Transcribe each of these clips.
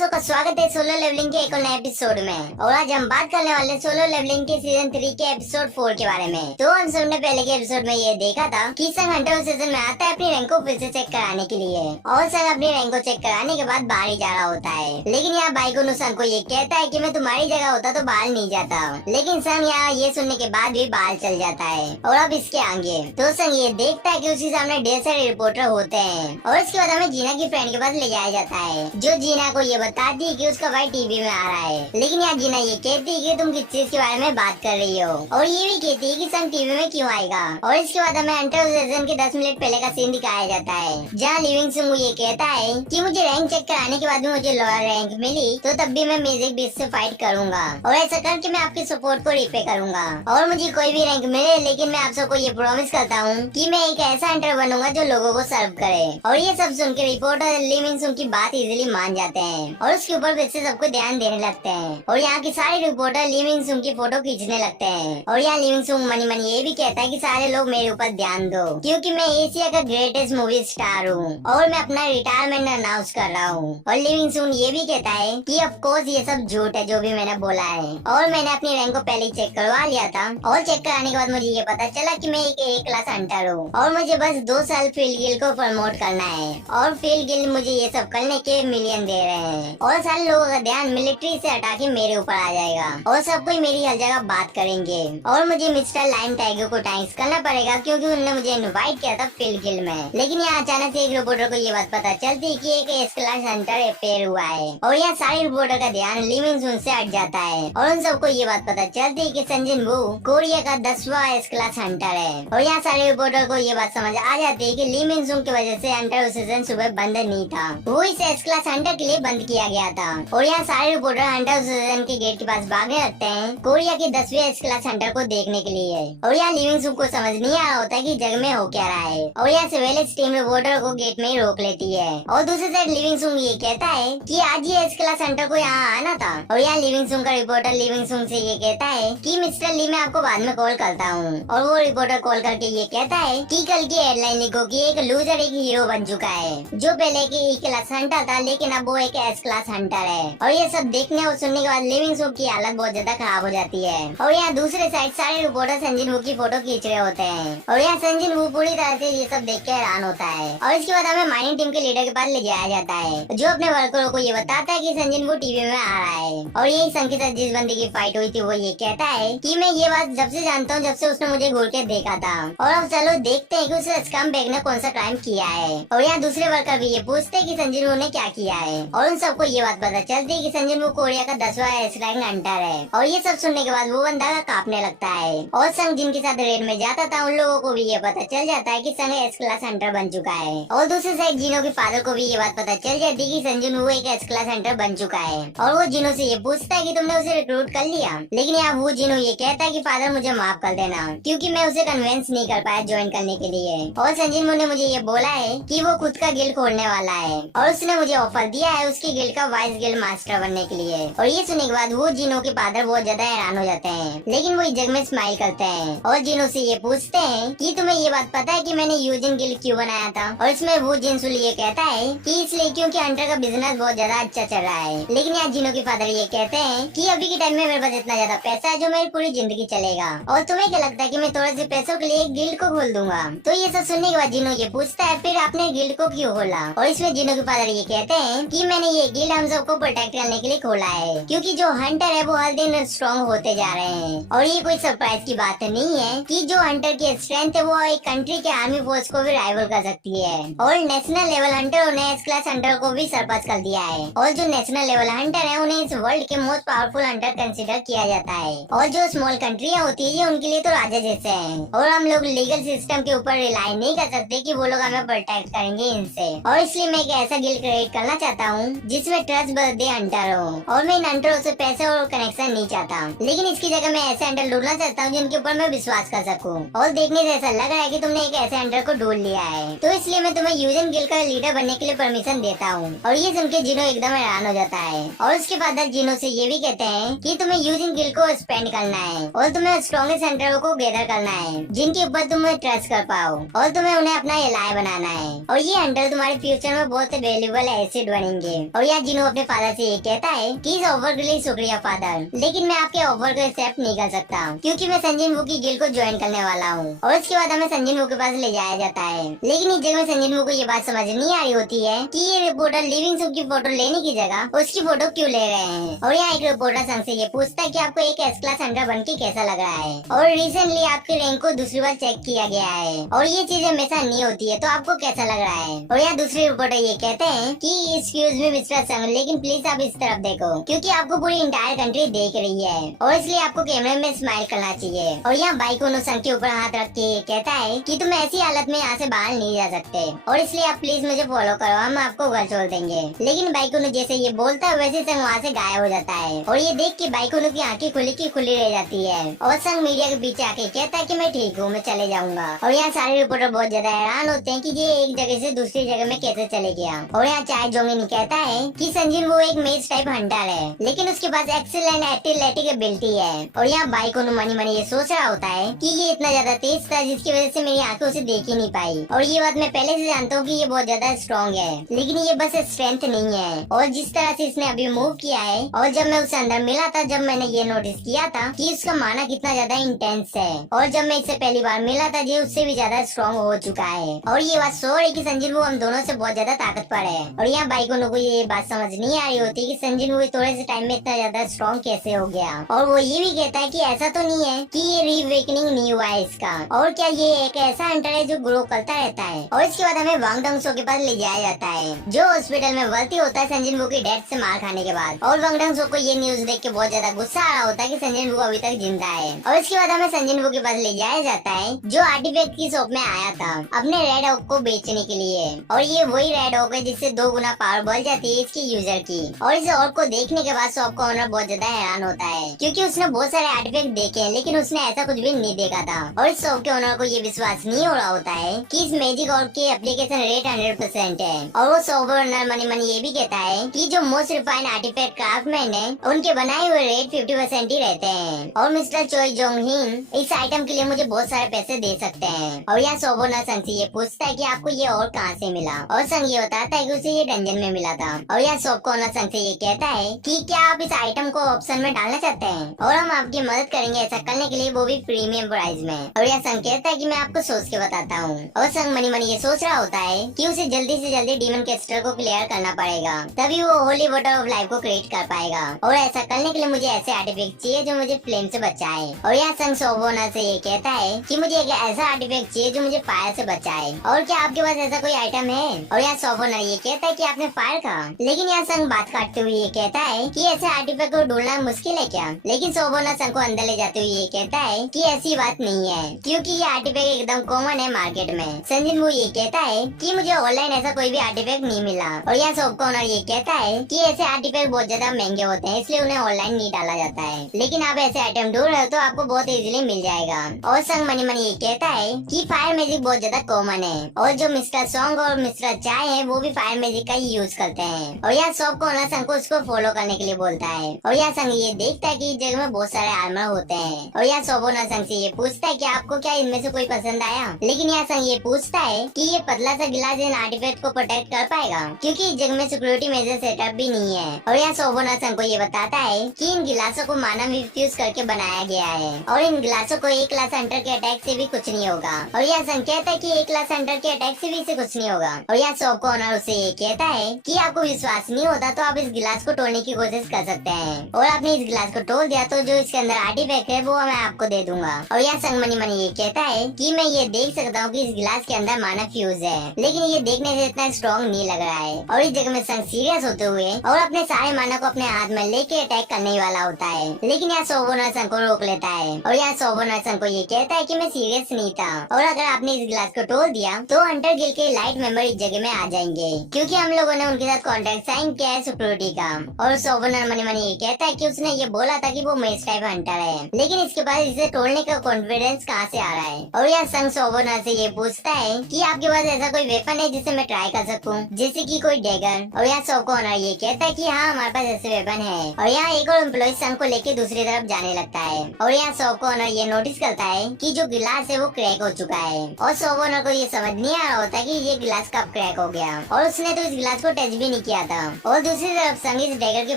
सबका स्वागत है सोलो लेवलिंग के एक और नए एपिसोड में। और आज हम बात करने वाले सोलो लेवलिंग के सीजन 3 के एपिसोड 4 के बारे में। तो हम सबने पहले के एपिसोड में ये देखा था कि संग हंटर सीजन में आता है अपनी रैंक को फिर से चेक कराने के लिए, और संग अपनी रैंक को चेक कराने के बाद बाहर ही जा रहा होता है। लेकिन यहाँ बाइकोनु संग को ये कहता है कि मैं तुम्हारी जगह होता तो बाहर नहीं जाता, लेकिन संग यहाँ ये सुनने के बाद भी बाहर चल जाता है। और अब इसके आगे तो संग ये देखता है कि उसके सामने ढेर सारे रिपोर्टर होते हैं, और इसके बाद हमें जीना की फ्रेंड के पास ले जाया जाता है, जो जीना को ये बताती है कि उसका भाई टीवी में आ रहा है। लेकिन यहाँ जीना ये कहती है कि तुम किस चीज के बारे में बात कर रही हो, और ये भी कहती है कि संग टीवी में क्यों आएगा। और इसके बाद हमें हंटर सीजन के 10 मिनट पहले का सीन दिखाया जाता है, जहाँ लिविंग सुंग ये कहता है कि मुझे रैंक चेक कराने के बाद भी मुझे लोअर रैंक मिली तो तब भी मैं म्यूजिक बीच से फाइट करूंगा, और ऐसा करके मैं आपके सपोर्ट को रिपे करूंगा, और मुझे कोई भी रैंक मिले लेकिन मैं आप सबको ये प्रॉमिस करता हूँ कि मैं एक ऐसा हंटर बनूंगा जो लोगों को सर्व करे। और ये सब सुन के रिपोर्टर लिविंग सुंग की बात इजीली मान जाते हैं, और उसके ऊपर फिर से सबको ध्यान देने लगते हैं, और यहाँ के सारे रिपोर्टर लिविंग सुंग की फोटो खींचने लगते हैं। और यहाँ लिविंग सुंग मनी मनी ये भी कहता है कि सारे लोग मेरे ऊपर ध्यान दो, क्योंकि मैं एशिया का ग्रेटेस्ट मूवी स्टार हूँ और मैं अपना रिटायरमेंट अनाउंस कर रहा हूँ। और लिविंग सुंग ये भी कहता है कि ऑफ कोर्स ये सब झूठ है जो भी मैंने बोला है, और मैंने अपनी रैंक को पहले ही चेक करवा लिया था, और चेक कराने के बाद मुझे ये पता चला कि मैं एक A क्लास हंटर हूँ, और मुझे बस 2 साल फील्ड गिल्ड को प्रमोट करना है, और फील्ड गिल्ड मुझे ये सब करने के मिलियन दे रहे हैं, और सारे लोगों का ध्यान मिलिट्री से हटा के मेरे ऊपर आ जाएगा, और सब कोई मेरी हर जगह बात करेंगे, और मुझे मिस्टर लाइन टाइगर को थैंक्स करना पड़ेगा क्योंकि उन्होंने मुझे इनवाइट किया था फील्ड गिल्ड में। लेकिन यहाँ अचानक से एक रिपोर्टर को ये बात पता चलती है कि एक एस क्लास हंटर अपेयर हुआ है, और यहाँ सारे रिपोर्टर का ध्यान लिविंग सुंग से हट जाता है, और उन सबको ये बात पता चलती है कि संजिन वू कोरिया का 10वां एस क्लास हंटर है। और यहाँ सारे रिपोर्टर को ये बात समझ आ जाती है कि लिविंग सुंग की वजह से हंटर सीजन सुबह बंद नहीं था, वो इस एस क्लास हंटर के लिए बंद किया गया था। और यहाँ सारे रिपोर्टर हंटर सीजन के गेट के पास भागने लगते हैं कोरिया के 10वें एस क्लास हंटर को देखने के लिए। और यहाँ लिविंग सुंग को समझ नहीं आ रहा होता कि जग में हो क्या रहा है, और यहाँ सिविलियंस टीम रिपोर्टर को गेट में ही रोक लेती है। और दूसरी साइड लिविंग सुंग ये कहता है कि आज ये एस क्लास हंटर को यहाँ आना था, और यहाँ लिविंग सुंग का रिपोर्टर लिविंग सुंग से ये कहता है कि मिस्टर ली मैं आपको बाद में कॉल करता हूँ। और वो रिपोर्टर कॉल करके ये कहता है कि कल की हेडलाइन लिखो कि एक लूजर एक हीरो बन चुका है, जो पहले के E क्लास हंटर था लेकिन अब वो एक एस क्लास हंटर है। और ये सब देखने और सुनने के बाद लिविंग सुंग की हालत बहुत ज्यादा खराब हो जाती है। और यहाँ दूसरे साइड सारे रिपोर्टर संजिन वू की फोटो खींच रहे होते हैं, और यहाँ संजिन वू पूरी तरह से ये सब देख के हैरान होता है। और इसके बाद हमें माइनिंग टीम के लीडर के पास ले जाया जाता है, जो अपने वर्करों को ये बताता है कि संजिन वू टीवी में आ रहा है। और यही संग के साथ जिस बंदी की फाइट हुई थी वो ये कहता है कि मैं ये बात जब से जानता हूँ जब से उसने मुझे घूर के देखा था, और अब चलो देखते हैं कि उस स्कम बैग ने कौन सा क्राइम किया है। और यहाँ दूसरे वर्कर भी ये पूछते हैं कि संजिन वू ने क्या किया है, और उन सबको ये बात पता चलती है कि संजिन वू कोरिया का 10वां एस रैंक हंटर है। और ये सब सुनने के बाद वो बंदा कांपने लगता है, और संग जिनके साथ रेड में जाता था उन लोगों को भी ये पता चल जाता है कि संग एस क्लास हंटर बन चुका है। और दूसरी साइड जिनो के फादर को भी ये बात पता चल जाती है कि संजिन वू एक एस क्लास हंटर बन चुका है, और वो जिनो से ये पूछता है कि तुमने उसे रिक्रूट कर लिया। लेकिन यहाँ वो जिनो ये कहता है कि फादर मुझे माफ कर देना क्योंकि मैं उसे कन्विंस नहीं कर पाया ज्वाइन करने के लिए, और संजिन वू ने मुझे ये बोला है कि वो खुद का गिल्ड खोलने वाला है, और उसने मुझे ऑफर दिया है उसकी गिल्ड का वाइस गिल्ड मास्टर बनने के लिए। और ये सुनने के बाद वो जिनो के फादर बहुत ज्यादा हैरान हो जाते हैं, लेकिन वो इस जग में स्माइल करते हैं, और जिनो से ये पूछते हैं कि तुम्हें ये बात पता है कि मैंने यूजिन गिल्ड क्यों बनाया था। और इसमें वो जिनसुल ये कहता है कि इसलिए क्योंकि हंटर का बिजनेस बहुत ज्यादा अच्छा चल रहा है। लेकिन यहाँ जिनो के फादर ये कहते हैं कि अभी के टाइम में मेरे पास इतना ज्यादा पैसा है जो मेरी पूरी जिंदगी चलेगा, और तुम्हें क्या लगता है कि मैं थोड़े से पैसों के लिए एक गिल्ड को खोल दूंगा। तो ये सब सुनने के बाद जिनो ये पूछता है फिर आपने गिल्ड को क्यों खोला। और इसमें जिनो के फादर ये कहते हैं कि मैंने ये गिल्ड हम सबको प्रोटेक्ट करने के लिए खोला है, क्योंकि जो हंटर है वो हर दिन स्ट्रॉन्ग होते जा रहे हैं। और ये कोई सरप्राइज की बात नहीं है कि जो हंटर की स्ट्रेंथ है वो एक कंट्री के आर्मी फोर्स को भी राइवल कर सकती है, और नेशनल लेवल हंटर ने एस क्लास हंटर को भी सरपास कर दिया है। और जो नेशनल लेवल हंटर है उन्हें इस वर्ल्ड के मोस्ट पावरफुल हंटर कंसिडर किया जाता है, और जो स्मॉल कंट्रियां होती है ये उनके लिए तो राजा जैसे हैं, और हम लोग लीगल सिस्टम के ऊपर रिलाई नहीं कर सकते कि वो लोग हमें प्रोटेक्ट करेंगे इनसे। और इसलिए मैं एक ऐसा गिल्ड क्रिएट करना चाहता हूँ जिसमें ट्रस्ट बर्थडे हंटर हो, और मैं इन हंटरों से पैसे और कनेक्शन नहीं चाहता, लेकिन इसकी जगह मैं ऐसे हंटर ढूंढना चाहता हूँ जिनके ऊपर मैं विश्वास कर सकूँ। और देखने से ऐसा लग रहा है कि तुमने एक ऐसे हंटर को ढूंढ लिया है, तो इसलिए मैं तुम्हें यूजिन गिल्ड का लीडर बनने के लिए परमिशन देता हूँ। और ये सुन के जिनो एकदम हैरान हो जाता है, और उसके फादर जिनो से ये भी कहते हैं कि तुम्हें यूजिन गिल्ड को स्पेंड करना है, और तुम्हें स्ट्रॉन्गेस्ट हंटरों को गैदर करना है जिनके ऊपर तुम्हें ट्रस्ट कर पाओ, और तुम्हें उन्हें अपना एलाय बनाना है। और ये हंटर तुम्हारे फ्यूचर में बहुत वैल्यूएबल एसेट बनेंगे, और यहाँ जिन्हों अपने फादर से ये कहता है कि इस ऑफर के लिए शुक्रिया फादर, लेकिन मैं आपके ऑफर को एक्सेप्ट नहीं कर सकता क्योंकि मैं संजन वू की गिल्ड को ज्वाइन करने वाला हूँ। और इसके बाद हमें संजन वू के पास ले जाया जाता है, लेकिन इस जगह में संजन वू को ये बात समझ नहीं आ रही होती है कि ये रिपोर्टर लिविंग सुख की फोटो लेने की जगह उसकी फोटो क्यों ले रहे हैं। और यहाँ एक रिपोर्टर संग से ये पूछता है कि आपको एक एस क्लास हंटर बन के कैसा लग रहा है, और रिसेंटली आपके रैंक को दूसरी बार चेक किया गया है और ये चीज हमेशा नहीं होती है, तो आपको कैसा लग रहा है। और यहाँ दूसरे रिपोर्टर ये कहते हैं कि एक्सक्यूज मी मिस्टर संग, लेकिन प्लीज आप इस तरफ देखो क्योंकि आपको पूरी इंटायर कंट्री देख रही है और इसलिए आपको कैमरे में स्माइल करना चाहिए। और यहाँ बाइक संग के ऊपर हाथ रख के कहता है कि तुम ऐसी हालत में यहाँ से बाहर नहीं जा सकते और इसलिए आप प्लीज मुझे फॉलो करो, हम आपको घर छोड़ देंगे। लेकिन बाइकोनो जैसे ये बोलता है वैसे संग वहाँ से गायब हो जाता है और ये देख के बाइकोनो की आंखें खुली की खुली रह जाती है और संग मीडिया के पीछे आके कहता है कि मैं ठीक हूँ, मैं चले जाऊंगा। और यहाँ सारे रिपोर्टर बहुत ज्यादा हैरान होते हैं कि ये एक जगह से दूसरी जगह में कैसे चले गया। और यहाँ चाय जोंगिनी कहता है कि संजन वो एक मेज टाइप हंटर है, लेकिन उसके पास एक्सीलेंट एथलेटिक एबिलिटी है। और यहाँ बाइकोनो मनी मनी ये सोच रहा होता है कि ये इतना ज्यादा तेज था जिसकी वजह से मेरी आंखें उसे देख ही नहीं पाई, और ये बात मैं पहले से जानता हूँ कि ये बहुत ज्यादा स्ट्रॉन्ग है, लेकिन ये बस स्ट्रेंथ नहीं है। और जिस तरह से इसने अभी मूव किया है और जब मैं उससे अंदर मिला था जब मैंने ये नोटिस किया था कि उसका माना कितना ज्यादा इंटेंस है, और जब मैं इससे पहली बार मिला था ये उससे भी ज्यादा स्ट्रॉन्ग हो चुका है। और ये बात श्योर है कि संजन वो हम दोनों से बहुत ज्यादा ताकतवर है। और यहाँ बाइकोनो को ये बात समझ नहीं आ रही होती कि संजन वो थोड़े से टाइम में इतना ज्यादा स्ट्रॉन्ग कैसे हो गया। और वो ये भी कहता है कि ऐसा तो नहीं है कि ये रीवेकनिंग नहीं हुआ है इसका, और क्या ये एक ऐसा हंटर है जो ग्रो करता रहता है। और इसके बाद हमें वांग डंग सो के पास ले जाया जाता है जो हॉस्पिटल में भर्ती होता है संजन वू की डेथ से मार खाने के बाद। और वांग डंग सो को ये न्यूज देख के बहुत ज्यादा गुस्सा आ रहा होता है कि संजन वू अभी तक जिंदा है। और इसके बाद हमें संजन वू के पास ले जाया जाता है जो आर्टिफैक्ट की शॉप में आया था अपने रेड हॉक को बेचने के लिए। और ये वही रेड हॉक है जिससे 2 गुना पावर बढ़ जाती है इसकी यूजर की। और इस हॉक को देखने के बाद शॉप का ओनर बहुत ज्यादा हैरान होता है क्योंकि उसने बहुत सारे आर्टिफैक्ट देखे हैं लेकिन उसने ऐसा कुछ भी नहीं देखा था। और इस शॉप के ओनर को ये विश्वास नहीं हो रहा होता है कि इस मैजिक हॉक की एप्लीकेशन रेट 100% है। और वो शॉप ओनर मनी मनी ये भी कहता है कि जो मोस्ट रिफाइंड आर्टिफैक्ट क्राफ्टमैन है उनके बनाए हुए रेट 50% ही रहते हैं। और मिस्टर चोई जोंग हिन इस आइटम के लिए मुझे बहुत सारे पैसे दे सकते हैं। और यहाँ शॉप ओनर संग से ये पूछता है कि आपको ये और कहाँ से मिला, और संग ये बताता है कि उसे ये डंजन में मिला था। और यहाँ शॉप का ओनर संग से ये कहता है कि क्या आप इस आइटम को ऑप्शन में डालना चाहते हैं और हम आपकी मदद करेंगे ऐसा करने के लिए, वो भी प्रीमियम प्राइस में। और यहाँ संग कहता है कि मैं आपको सोच के बताता हूँ। और संग मनी मनी ये सोच रहा होता है कि उसे जल्दी से जल्दी डीमन कैस्टर को क्लियर करना पड़ेगा, तभी वो होली वाटर ऑफ लाइफ को क्रिएट कर पाएगा। और ऐसा करने के लिए मुझे ऐसे आर्टिफैक्ट चाहिए जो मुझे फ्लेम से बचाए। और यहाँ संग शॉप ओनर से ये कहता है कि मुझे एक ऐसा आर्टिफैक्ट चाहिए जो मुझे फायर से बचाए, और क्या आपके पास ऐसा कोई आइटम है। और यहाँ शॉप ओनर ये कहता है कि आपने फायर कहा, लेकिन यहाँ संग बात काटते हुए ये कहता है कि ऐसे आर्टिफैक्ट को ढूंढना मुश्किल है क्या। लेकिन शॉप ओनर संग को अंदर ले जाते हुए ये कहता है कि ऐसी बात नहीं है क्योंकि ये आर्टिफैक्ट एकदम कॉमन है मार्केट में। संजन वो ये कहता है कि मुझे ऑनलाइन ऐसा कोई भी आर्टिफैक्ट नहीं मिला। और यहाँ शॉप ओनर ये कहता है कि ऐसे आर्टिफैक्ट बहुत ज्यादा महंगे होते हैं इसलिए उन्हें ऑनलाइन नहीं डाला जाता है, लेकिन आप ऐसे आइटम ढूंढ रहे हो तो आपको बहुत इजीली मिल जाएगा। और संग मनी मनी ये कहता है कि फायर मैजिक बहुत ज्यादा कॉमन है और जो मिस्टर सॉन्ग और मिस्टर चाय है वो भी फायर मैजिक का ही यूज करते हैं। और यहाँ शॉप ओनर संग को उसको फॉलो करने के लिए बोलता है। और यहाँ संग ये देखता है कि इस जगह में बहुत सारे आर्मर होते हैं। और यहाँ शॉप ओनर संग से ये पूछता है कि आपको क्या इनमें से कोई पसंद आया। लेकिन यहाँ संग ये पूछता है कि ये पतला सा गिलास इन आर्टिफैक्ट को प्रोटेक्ट कर पाएगा क्योंकि इस जगह में सिक्योरिटी मेजर सेटअप भी नहीं है। और यहाँ शॉप ओनर संग को ये बताता है कि इन गिलासों को मानव रिफ्यूज करके बनाया गया है और इन गिलासों को एक क्लास हंटर के अटैक से भी कुछ नहीं होगा। और यह संग कहता है कि एक क्लास हंटर के अटैक से भी इसे कुछ नहीं होगा। और यह शॉप ओनर उसे ये कहता है कि आपको विश्वास नहीं होता तो आप इस गिलास को तोड़ने की कोशिश कर सकते हैं, और आपने इस गिलास को तोड़ दिया तो जो इसके अंदर आर्टिफैक्ट है वो मैं आपको दे दूंगा। और यह संग मनी मनी ये कहता है कि मैं ये देख सकता हूँ कि इस गिलास के अंदर मानव फ्यूज है, लेकिन ये देखने से इतना स्ट्रॉन्ग नहीं लग रहा है। और इस जगह में संग सीरियस होते हुए और अपने सारे मानव को अपने हाथ में लेके अटैक करने वाला होता है, लेकिन यहाँ शॉप ओनर संग को रोक लेता है। और यहाँ शॉप ओनर संग को ये कहता है कि मैं सीरियस नहीं था, और अगर आपने इस गिलास को तोड़ दिया तो हंटर गिल्ड के लाइट मेंबर इस जगह में आ जाएंगे क्योंकि हम लोगों ने उनके साथ कॉन्ट्रैक्ट साइन किया है सिक्योरिटी का। और शॉप ओनर मनी मनी ये कहता है कि उसने ये बोला था कि वो मेज टाइप हंटर है, लेकिन इसके पास इसे तोड़ने का कॉन्फिडेंस कहाँ से आ रहा है। और यह संग शॉप ओनर से ये पूछता है कि आपके पास ऐसा कोई वेपन है जिसे मैं ट्राई कर सकूं, जैसे कि कोई डैगर। और यहाँ शॉप ओनर ये कहता है कि हाँ हमारे पास ऐसे वेपन है। और यहाँ एक और एम्प्लॉय संग को लेके दूसरी तरफ जाने लगता है। और यहाँ शॉप ओनर ये नोटिस करता है कि जो गिलास है वो क्रैक हो चुका है, और शॉप ओनर को ये समझ नहीं आ रहा होता कि ये गिलास कब क्रैक हो गया, और उसने तो इस गिलास को टच भी नहीं किया था। और दूसरी तरफ संग इस डैगर की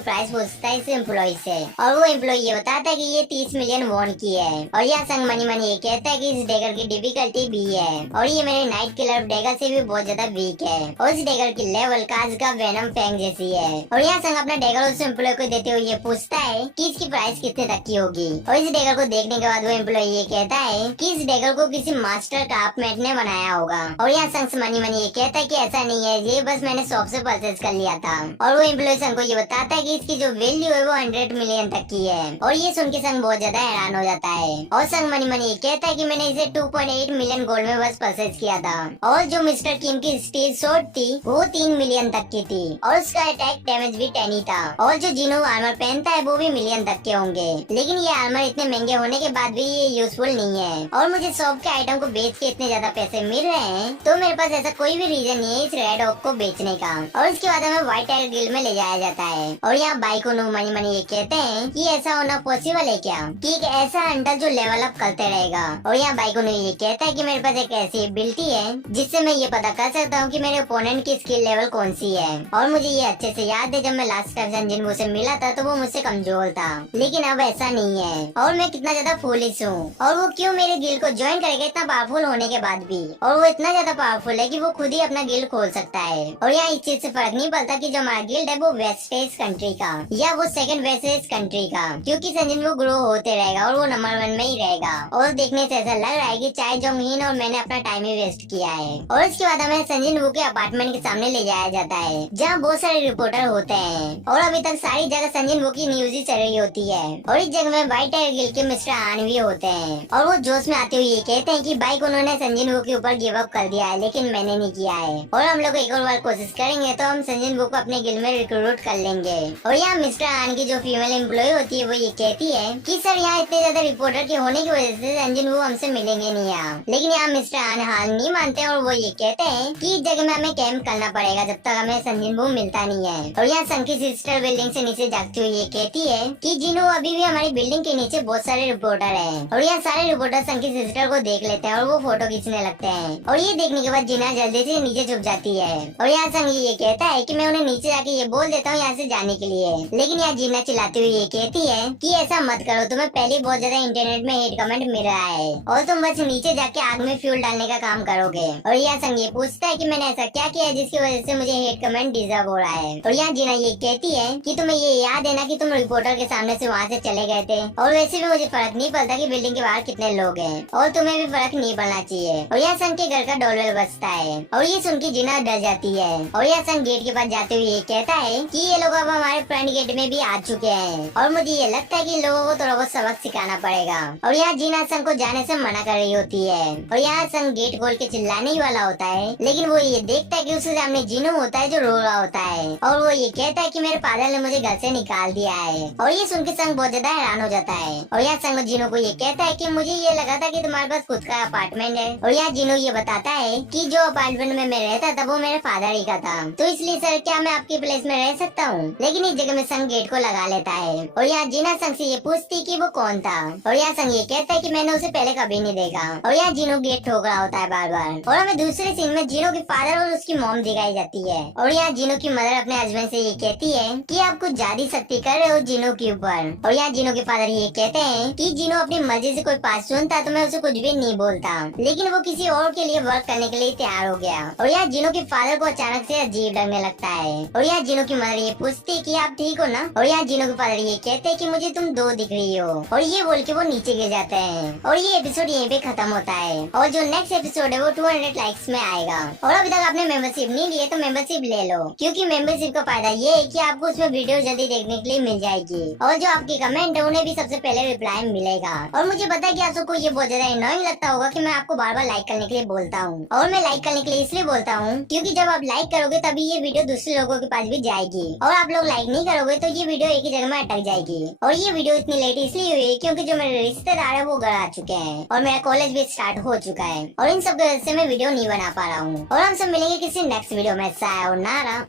प्राइस पूछता है इस एम्प्लॉय से और वो एम्प्लॉय ये बताता है कि ये 30 मिलियन वॉन की है। और यह संग मनी मनी ये कहता है कि इस डैगर की डिफिकल्टी भी है और ये मेरे नाइट किलर डैगर से भी बहुत ज्यादा वीक है और इस डैगर की लेवल काज का वेनम फैंग जैसी है। और यहाँ संग अपना डैगर उस एम्प्लॉय को देते हुए ये पूछता है कि इसकी प्राइस कितने तक की होगी। और इस डैगर को देखने के बाद वो एम्प्लॉय ये कहता है कि इस डैगर को किसी मास्टर क्राफ्टमैन ने बनाया होगा। और यहाँ संग मनी मनी ये कहता है कि ऐसा नहीं है, ये बस मैंने शॉप से परचेज कर लिया था। और वो एम्प्लॉय संग को ये बताता है कि इसकी जो वैल्यू है वो 100 मिलियन तक की है। और ये सुन के संग बहुत ज्यादा हैरान हो जाता है और संग मनी मनी ये कहता है कि मैंने इसे 2.8 मिलियन गोल्ड में बस परचेज किया था। और जो मिस्टर किम की स्टील शॉर्ट थी वो 3 मिलियन तक की थी और उसका अटैक डैमेज भी 10 ही था। और जो जिनो आर्मर पहनता है वो भी मिलियन तक के होंगे, लेकिन ये आर्मर इतने महंगे होने के बाद भी ये यूजफुल नहीं है। और मुझे शॉप के आइटम को बेच के इतने ज्यादा पैसे मिल रहे हैं तो मेरे पास ऐसा कोई भी रीजन नहीं है इस रेड ऑक को बेचने का। और उसके बाद हमें व्हाइट टाइगर गिल्ड में ले जाया जाता है और यहाँ बाइक को मनी मनी ये कहते हैं कि ऐसा होना पॉसिबल है क्या कि एक ऐसा अंडर जो लेवल अप करते रहेगा। और यहाँ बाइक को ये कहता है कि मेरे पास एक ऐसी एबिलिटी है जिससे मैं ये पता कर सकता हूँ कि मेरे ओपोनेंट की स्किल लेवल कौन सी है। और मुझे ये अच्छे से याद है जब मैं लास्ट टाइम संजिन से मिला था तो वो मुझसे कमजोर था, लेकिन अब ऐसा नहीं है और मैं कितना ज्यादा फुलिश हूँ। और वो क्यों मेरे गिल्ड को ज्वाइन करेगा इतना पावरफुल होने के बाद भी। और वो इतना ज्यादा पावरफुल है कि वो खुद ही अपना गिल्ड खोल सकता है। और यहाँ इस चीज से फर्क नहीं पड़ता कि जो हमारा गिल्ड है वो वेस्टेज कंट्री का या वो सेकंड वेस्टेज कंट्री का, क्योंकि संजिन वो ग्रो होते रहेगा और वो नंबर 1 में ही रहेगा। और देखने से ऐसा लग रहा है कि चाय जोंग हिन और मैंने अपना टाइम ही वेस्ट किया है। और इसके बाद हमें संजिन वू के अपार्टमेंट के सामने ले जाया जाता है जहाँ बहुत सारे रिपोर्टर होते हैं और अभी तक सारी जगह संजिन वू की न्यूज ही चल रही होती है। और इस जगह में व्हाइट टाइगर गिल्ड के मिस्टर आन भी होते हैं और वो जोश में आते हुए ये कहते हैं कि बाइक उन्होंने संजिन वू के ऊपर गिव अप कर दिया है, लेकिन मैंने नहीं किया है और हम लोग एक और बार कोशिश करेंगे तो हम संजिन वू को अपने गिल्ड में रिक्रूट कर लेंगे। और यहाँ मिस्टर आन की जो फीमेल एम्प्लॉय होती है वो ये कहती है कि सर यहाँ इतने ज्यादा रिपोर्टर के होने की वजह से संजिन वू हमसे मिलेंगे नहीं यहाँ। लेकिन यहाँ मिस्टर आन हाल नहीं मानते और वो ये कहते हैं कि इस जगह में हमें कैंप करना पड़ेगा जब तक हमें संजिन वू मिलता नहीं है। और यहाँ सन की सिस्टर बिल्डिंग से नीचे जागती हुई ये कहती है कि जिनो अभी भी हमारी बिल्डिंग के नीचे बहुत सारे रिपोर्टर हैं। और यहाँ सारे रिपोर्टर सन की सिस्टर को देख लेते हैं और वो फोटो खींचने लगते हैं। और ये देखने के बाद जिना जल्दी से नीचे छुप जाती है। और यहाँ संग ये कहता है कि मैं उन्हें नीचे जाके ये बोल देता हूँ यहाँ से जाने के लिए, लेकिन यहाँ जिना चिल्लाती हुई ये कहती है कि ऐसा मत करो, तुम्हें पहले बहुत ज्यादा इंटरनेट में हेट कमेंट मिल रहा है और तुम बस नीचे जाके आग में फ्यूल डालने का काम करोगे। और यहाँ संग ये पूछता है कि मैंने ऐसा क्या किया है जिसकी वजह से मुझे हेट कमेंट डिजर्व हो रहा है। और यहाँ जिना ये कहती है कि तुम्हें ये याद है ना कि तुम रिपोर्टर के सामने से वहाँ से चले गए थे और वैसे भी मुझे फर्क नहीं पड़ता कि बिल्डिंग के बाहर कितने लोग हैं और तुम्हें भी फर्क नहीं पड़ना चाहिए। और यहाँ संग के घर का डोरबेल बजता है और ये सुन के जिना डर जाती है। और यहाँ संग गेट के पास जाते हुए ये कहता है कि ये लोग अब हमारे फ्रंट गेट में भी आ चुके हैं और मुझे ये लगता है कि लोगों को थोड़ा बहुत सबक सिखाना पड़ेगा। और यहाँ जिना संग को जाने से मना कर रही होती है और यहाँ संग गेट खोल के चिल्लाने ही वाला होता है, लेकिन वो ये देखता है कि उसके सामने जिनो होता है जो रो रहा होता है और वो ये कहता है कि मेरे फादर ने मुझे घर से निकाल दिया है। और ये सुन के संग बहुत ज्यादा हैरान हो जाता है। और यहाँ संग जिनो को ये कहता है कि मुझे ये लगा था कि तुम्हारे पास खुद का अपार्टमेंट है। और यहाँ जिनो ये बताता है कि जो अपार्टमेंट में मैं रहता था वो मेरे फादर ही का था, तो इसलिए सर क्या मैं आपकी प्लेस में रह सकता हूँ। लेकिन इस जगह में संग गेट को लगा लेता है और यहाँ जिना संग से ये पूछती कि वो कौन था। और यहाँ संग ये कहता है कि मैंने उसे पहले कभी नहीं देखा। और यहाँ जिनो गेट ठोक रहा होता है बार बार। और हमें दूसरे सीन में जिनो के फादर और उसकी मॉम दिखाई जाती है। और यहाँ जिनो की मदर अपने हस्बैंड से ये कहती है कि आप कुछ ज्यादा सख्ती कर रहे हो जिनो के ऊपर। और यहाँ जिनो के फादर ये कहते हैं कि जिनो अपनी मर्जी से कोई बात सुनता तो मैं उसे कुछ भी नहीं बोलता, लेकिन वो किसी और के लिए वर्क करने के लिए तैयार हो गया। और यहाँ जिनो के फादर को अचानक से अजीब लगने लगता है। और यहाँ जिनो की मदर ये पूछती कि आप ठीक हो ना। और यहाँ जिनो के फादर ये कहते हैं कि मुझे तुम 2 दिख रही हो। और ये बोल के वो नीचे गिर जाते हैं और ये एपिसोड यहीं पे खत्म होता है। और जो नेक्स्ट एपिसोड है वो 200 लाइक्स में आएगा। और अभी तक आपने मेंबरशिप नहीं लिए तो मेंबरशिप ले लो, क्योंकि मेंबरशिप का फायदा ये है कि आपको उसमें वीडियो जल्दी देखने के लिए मिल जाएगी और जो आपकी कमेंट है उन्हें भी सबसे पहले रिप्लाई मिलेगा। और मुझे पता है कि आप सबको ये बहुत ज्यादा एनोइंग लगता होगा कि मैं आपको बार बार लाइक करने के लिए बोलता हूँ। और मैं लाइक करने के लिए इसलिए बोलता हूँ क्योंकि जब आप लाइक करोगे तभी ये वीडियो दूसरे लोगों के पास भी जाएगी, और आप लोग लाइक नहीं करोगे तो ये वीडियो एक ही जगह में अटक जाएगी। और ये वीडियो इतनी लेट इसलिए हुई क्योंकि जो मेरे रिश्तेदार है वो घर आ चुके हैं और मेरा कॉलेज भी स्टार्ट हो चुका है और इन सब की वजह से मैं वीडियो नहीं बना पा रहा हूँ। और हम सब मिलेंगे किसी नेक्स्ट वीडियो में। सायोनारा।